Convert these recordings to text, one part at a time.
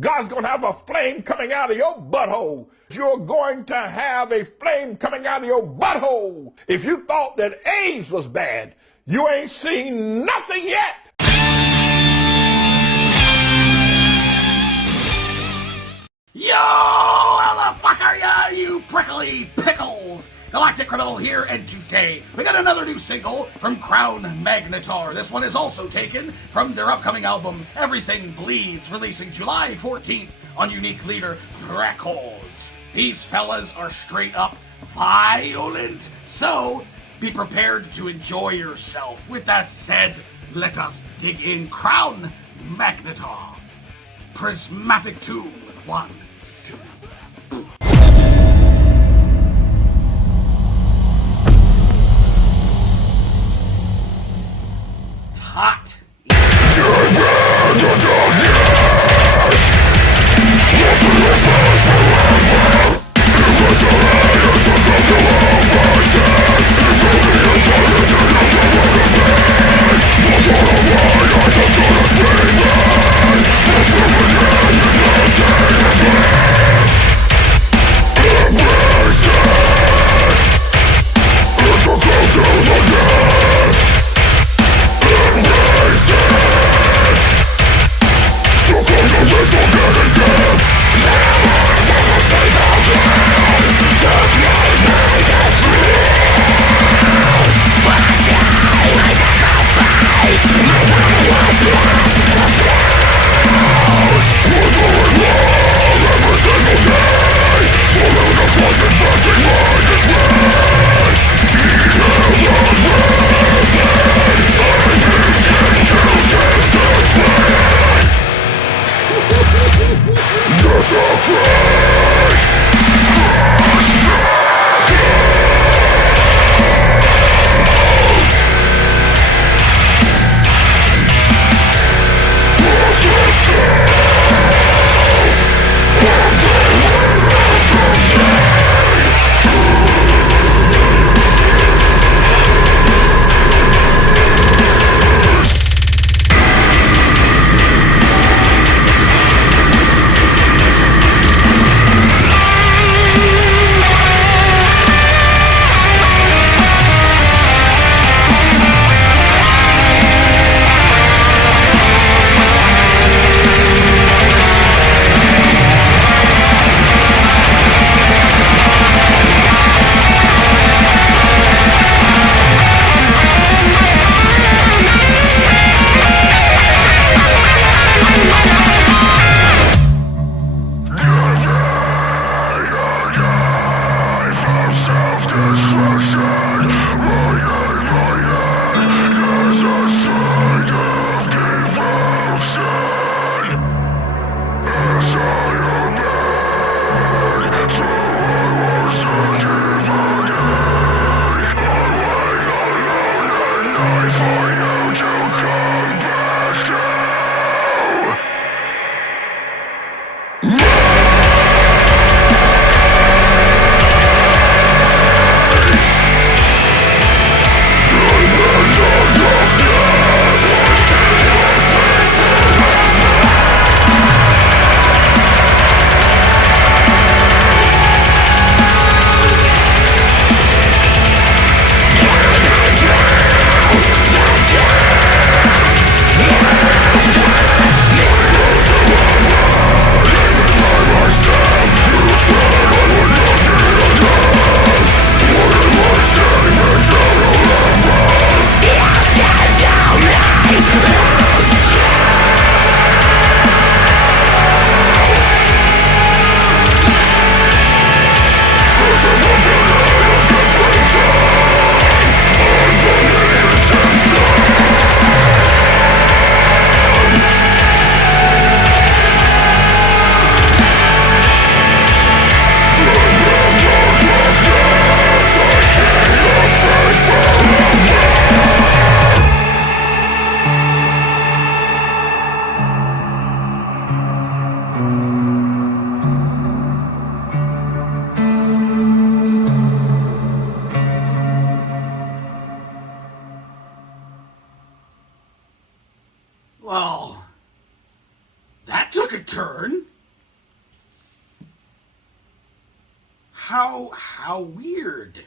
God's going to have a flame coming out of your butthole. You're going to have a flame coming out of your butthole. If you thought that AIDS was bad, you ain't seen nothing yet. Yo, how the fuck are ya, you prickly pickles? Galactic Criminal here, and today we got another new single from Crown Magnetar. This one is also taken from their upcoming album, Everything Bleeds, releasing July 14th on Unique Leader Records. These fellas are straight up violent, so be prepared to enjoy yourself. With that said, let us dig in. Crown Magnetar. Prismatic tune with 1, 2, 3. Hot. horn. How weird.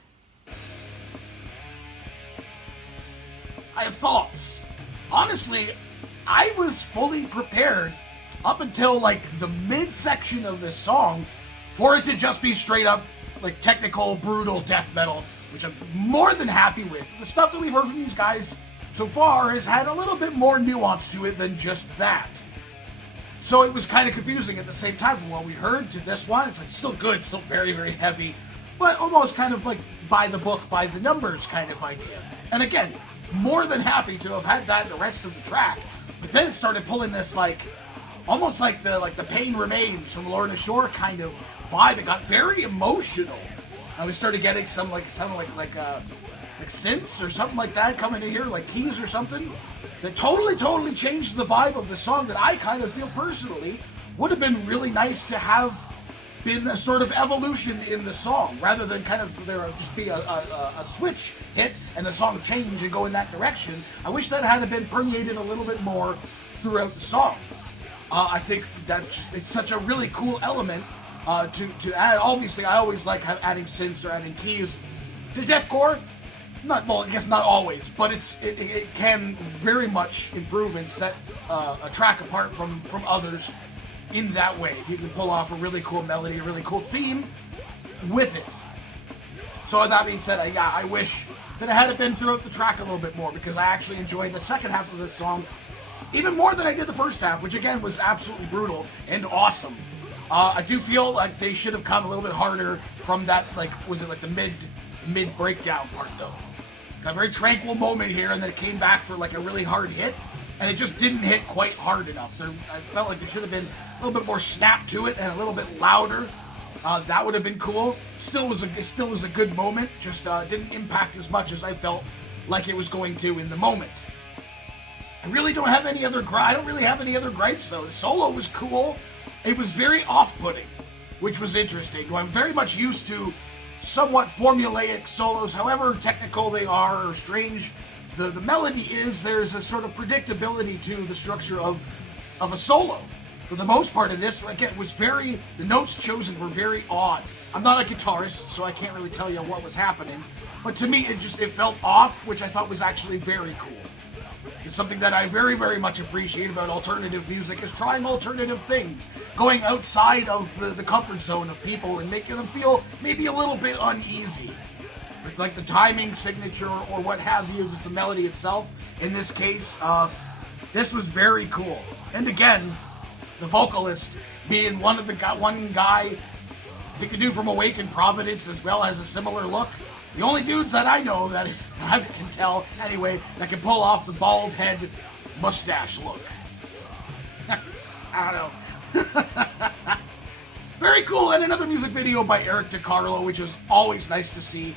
I have thoughts. Honestly, I was fully prepared up until like the midsection of this song for it to just be straight up like technical, brutal death metal, which I'm more than happy with. The stuff that we've heard from these guys so far has had a little bit more nuance to it than just that. So it was kind of confusing at the same time from what we heard to this one. It's like still good, still very, very heavy, but almost kind of like by the book, by the numbers kind of idea. And again, more than happy to have had that in the rest of the track. But then it started pulling this like, almost like the Pain Remains from Lorna Shore kind of vibe. It got very emotional. And we started getting some like, sounded like synths or something like that coming in here, like keys or something. That totally changed the vibe of the song that I kind of feel personally would have been really nice to have been a sort of evolution in the song, rather than kind of there just be a switch hit and the song change and go in that direction. I wish that had been permeated a little bit more throughout the song. I think that it's such a really cool element to add. Obviously, I always like adding synths or adding keys to deathcore. I guess not always, but it can very much improve and set a track apart from others in that way. You can pull off a really cool melody, a really cool theme with it. So that being said, I wish that it had been throughout the track a little bit more, because I actually enjoyed the second half of this song even more than I did the first half, which again was absolutely brutal and awesome. I do feel like they should have come a little bit harder from that, like, was it like the mid breakdown part though? Got a very tranquil moment here, and then it came back for like a really hard hit, and it just didn't hit quite hard enough. I felt like there should have been a little bit more snap to it and a little bit louder. That would have been cool. Still was a good moment. Just didn't impact as much as I felt like it was going to in the moment. I really don't have any other gripes though. The solo was cool. It was very off-putting, which was interesting. I'm very much used to somewhat formulaic solos, however technical they are or strange the melody is. There's a sort of predictability to the structure of a solo. For the most part of this, again, the notes chosen were very odd. I'm not a guitarist, so I can't really tell you what was happening, but to me it felt off, which I thought was actually very cool. It's something that I very, very much appreciate about alternative music, is trying alternative things, going outside of the comfort zone of people and making them feel maybe a little bit uneasy. With like the timing signature or what have you, with the melody itself. In this case, this was very cool. And again, the vocalist being one guy, the dude from Awakened Providence as well, has a similar look. The only dudes that I know that I can tell anyway that can pull off the bald head mustache look. I don't know. Very cool. And another music video by Eric DiCarlo, which is always nice to see.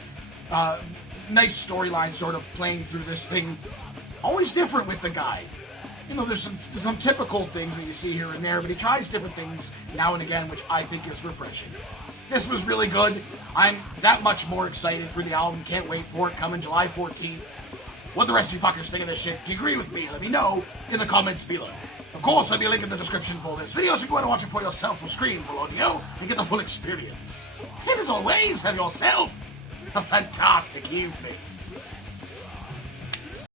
Nice storyline sort of playing through this thing. Always different with the guy. You know, there's some typical things that you see here and there, but he tries different things now and again, which I think is refreshing. This was really good. I'm that much more excited for the album. Can't wait for it, coming July 14th. What the rest of you fuckers think of this shit? Do you agree with me? Let me know in the comments below. Of course, there'll be a link in the description for this video, so you can go ahead and watch it for yourself full screen, full audio, and get the full experience. And as always, have yourself a fantastic evening.